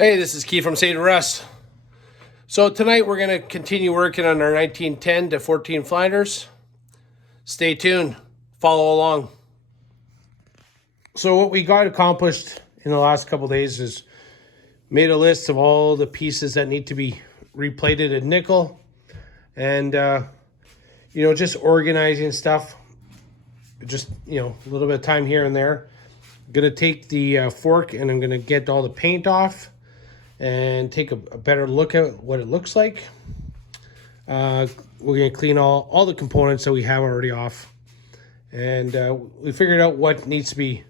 Hey, this is Keith from State and Rust. So tonight we're going to continue working on our 1910 to 14 Flanders. Stay tuned. Follow along. So what we got accomplished in the last couple days is made a list of all the pieces that need to be replated in nickel. And, just organizing stuff. Just, a little bit of time here and there. I'm going to take the fork and I'm going to get all the paint off and take a better look at what it looks like. We're going to clean all the components that we have already off. And we figured out what needs to be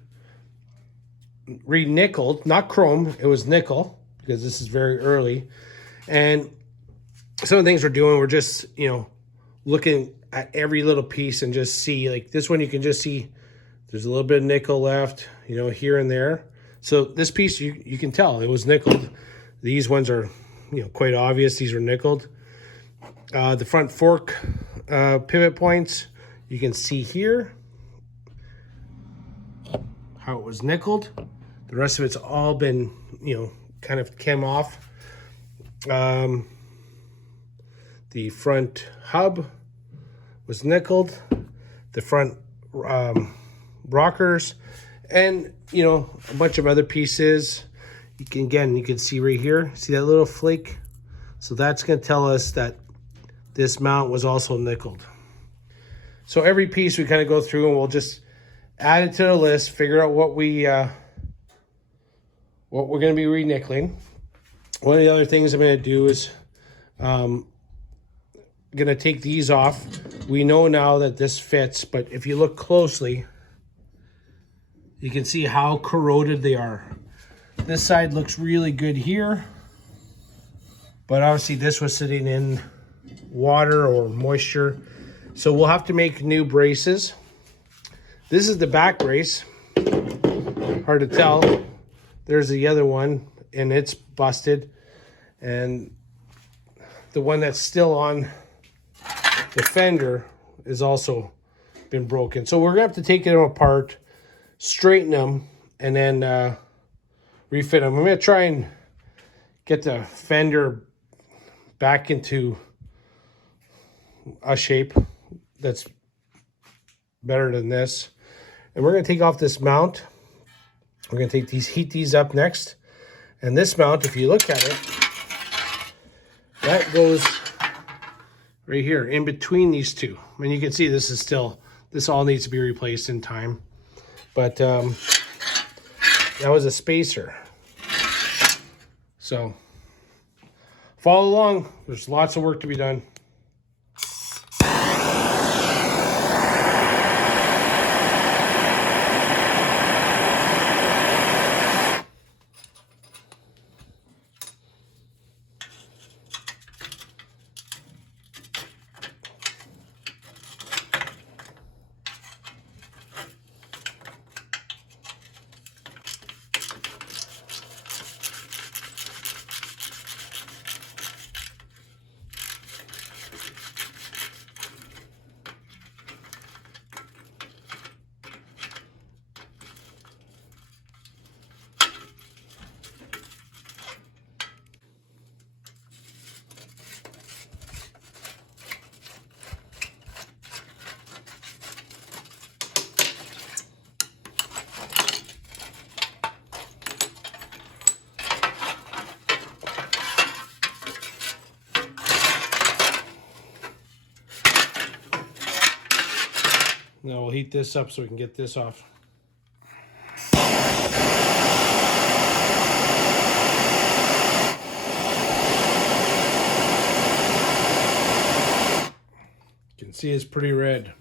re-nickeled, not chrome, it was nickel, because this is very early. And some of the things we're doing, we're just, looking at every little piece and just see, like this one, you can just see there's a little bit of nickel left, here and there. So this piece, you can tell it was nickeled. These ones are, quite obvious. These are nickeled. The front fork pivot points, you can see here how it was nickeled. The rest of it's all been, kind of came off. The front hub was nickeled. The front rockers, and, a bunch of other pieces. You can see right here, see that little flake? So that's going to tell us that this mount was also nickeled. So every piece we kind of go through and we'll just add it to the list, figure out what we're going to be re-nickeling. One of the other things I'm going to do is going to take these off. We know now that this fits, but if you look closely, you can see how corroded they are. This side looks really good here, but obviously this was sitting in water or moisture. So we'll have to make new braces. This is the back brace. Hard to tell. There's the other one, and it's busted. And the one that's still on the fender is also been broken. So we're gonna have to take them apart, straighten them, and then refit them. I'm gonna try and get the fender back into a shape that's better than this. And we're gonna take off this mount. We're gonna heat these up next. And this mount, if you look at it, that goes right here in between these two. I mean, you can see this all needs to be replaced in time. But that was a spacer. So follow along. There's lots of work to be done. Now we'll heat this up so we can get this off. You can see it's pretty red.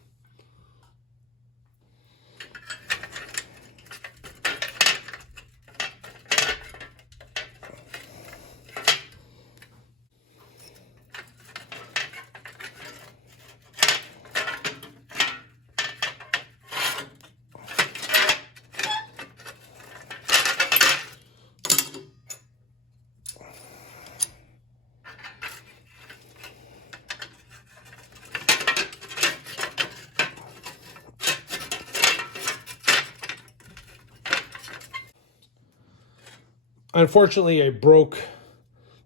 unfortunately, I broke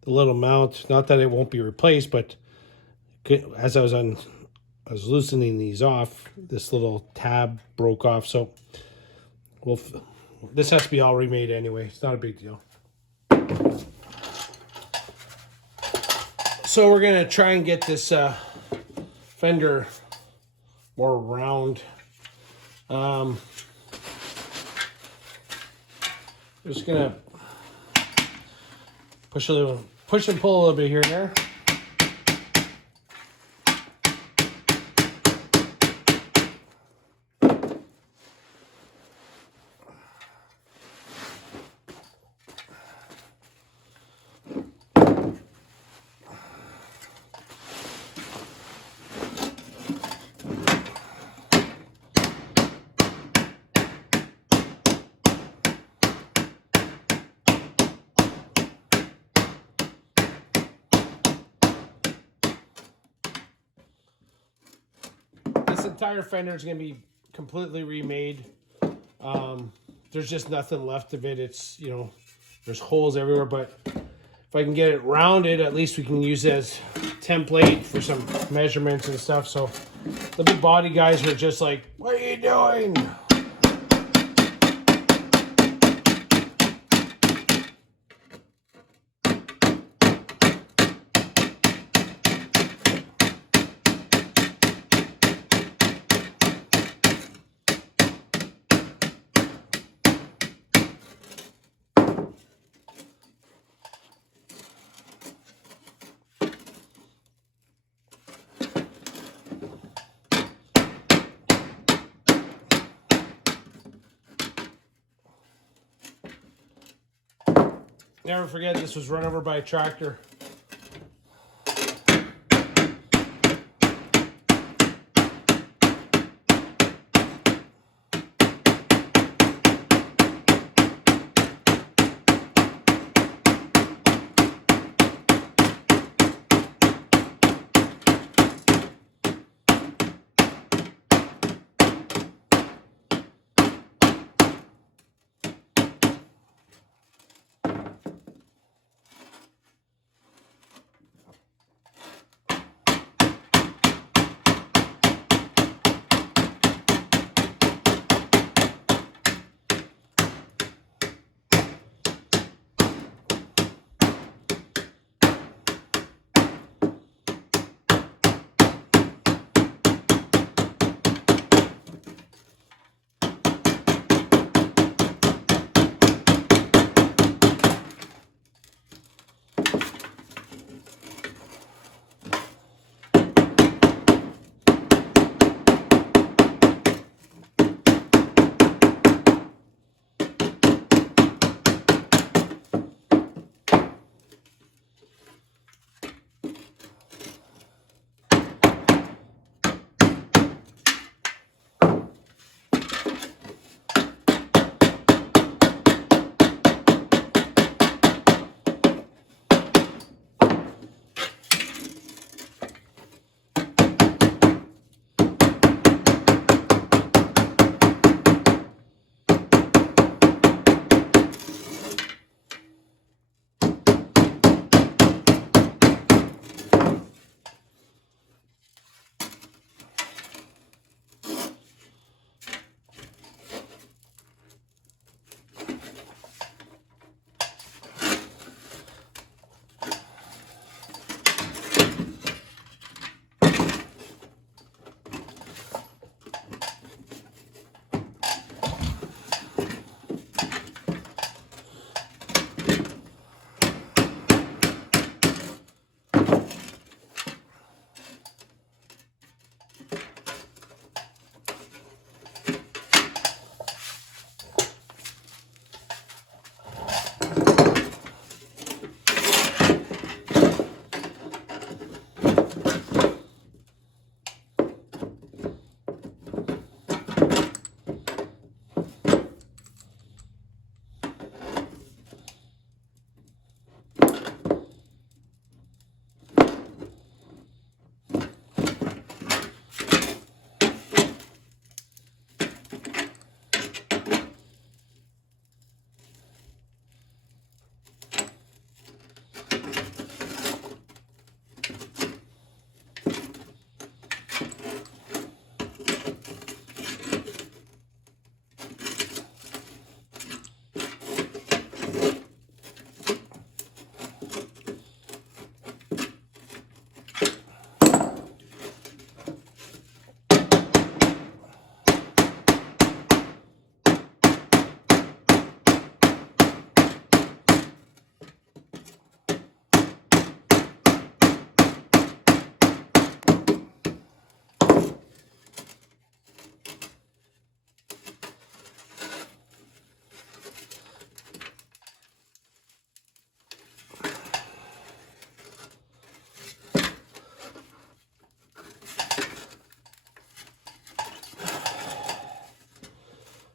the little mount. Not that it won't be replaced, but as I was loosening these off, this little tab broke off. So this has to be all remade anyway. It's not a big deal. So we're gonna try and get this fender more round. Just gonna push and pull a little bit here and there. This entire fender is going to be completely remade. There's just nothing left of it. It's, you know, there's holes everywhere, but if I can get it rounded, at least we can use it as template for some measurements and stuff. So the big body guys are just like, what are you doing? Never forget, this was run over by a tractor.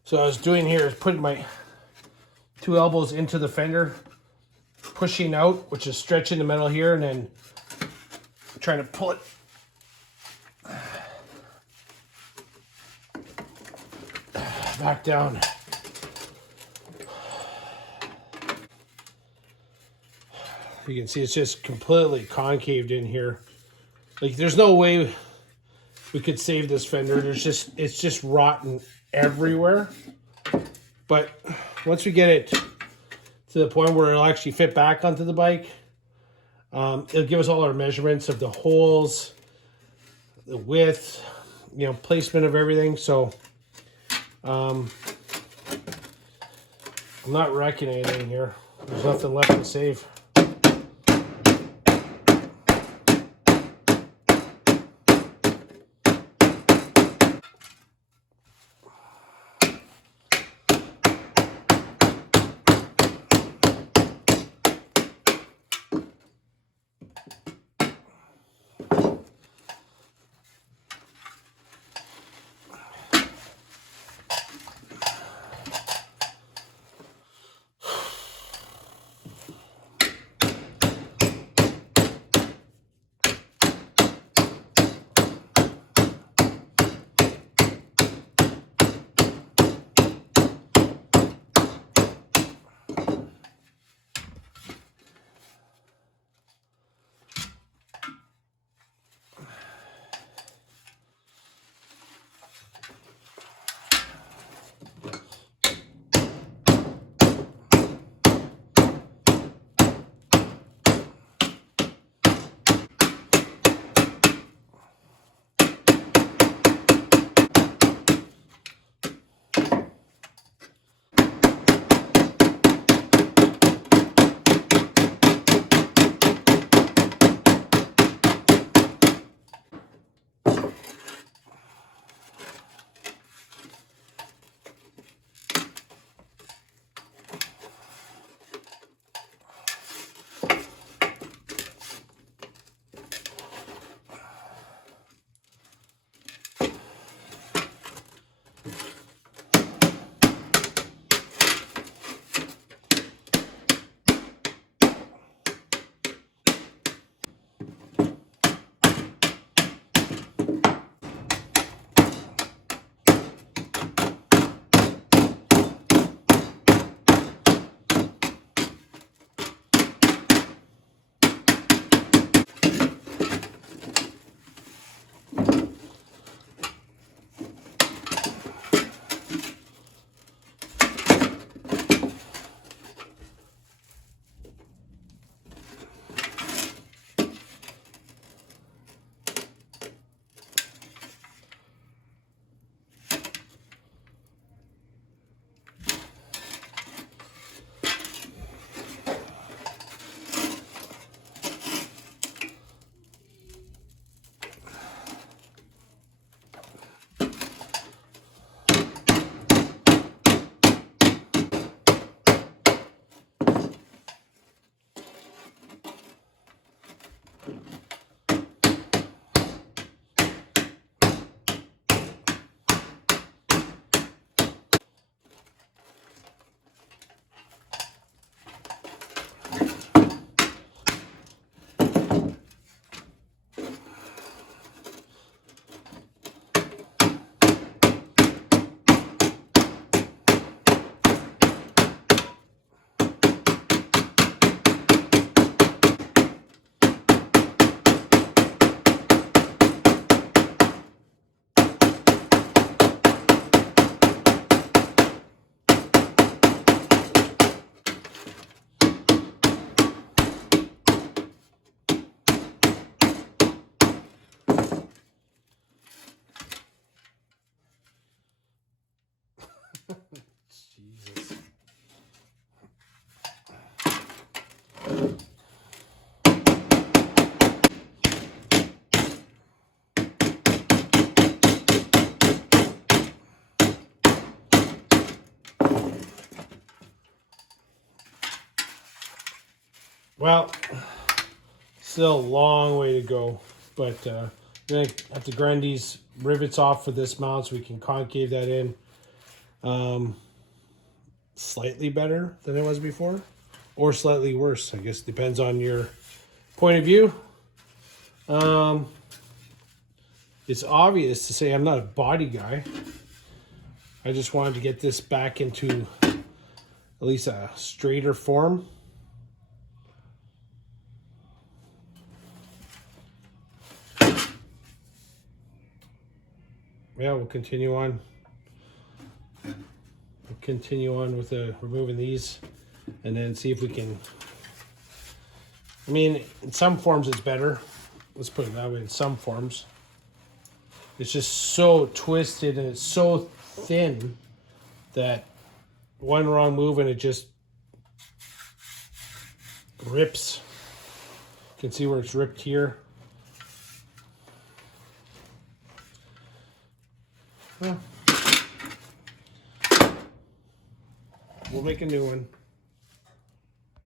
So what I was doing here is putting my 2 elbows into the fender, pushing out, which is stretching the metal here, and then trying to pull it back down. You can see it's just completely concaved in here. Like there's no way we could save this fender. It's just rotten everywhere. But once we get it to the point where it'll actually fit back onto the bike, it'll give us all our measurements of the holes, the width, you know, placement of everything. So I'm not wrecking anything here. There's nothing left to save. Jesus. Well, still a long way to go, but I'm gonna have to grind these rivets off for this mount so we can concave that in. Slightly better than it was before, or slightly worse. I guess depends on your point of view. It's obvious to say I'm not a body guy. I just wanted to get this back into at least a straighter form. Yeah, we'll continue on. We'll continue on with removing these, and then see if we can. I mean, in some forms it's better. Let's put it that way. In some forms, it's just so twisted and it's so thin that one wrong move and it just rips. You can see where it's ripped here. Well, we'll make a new one.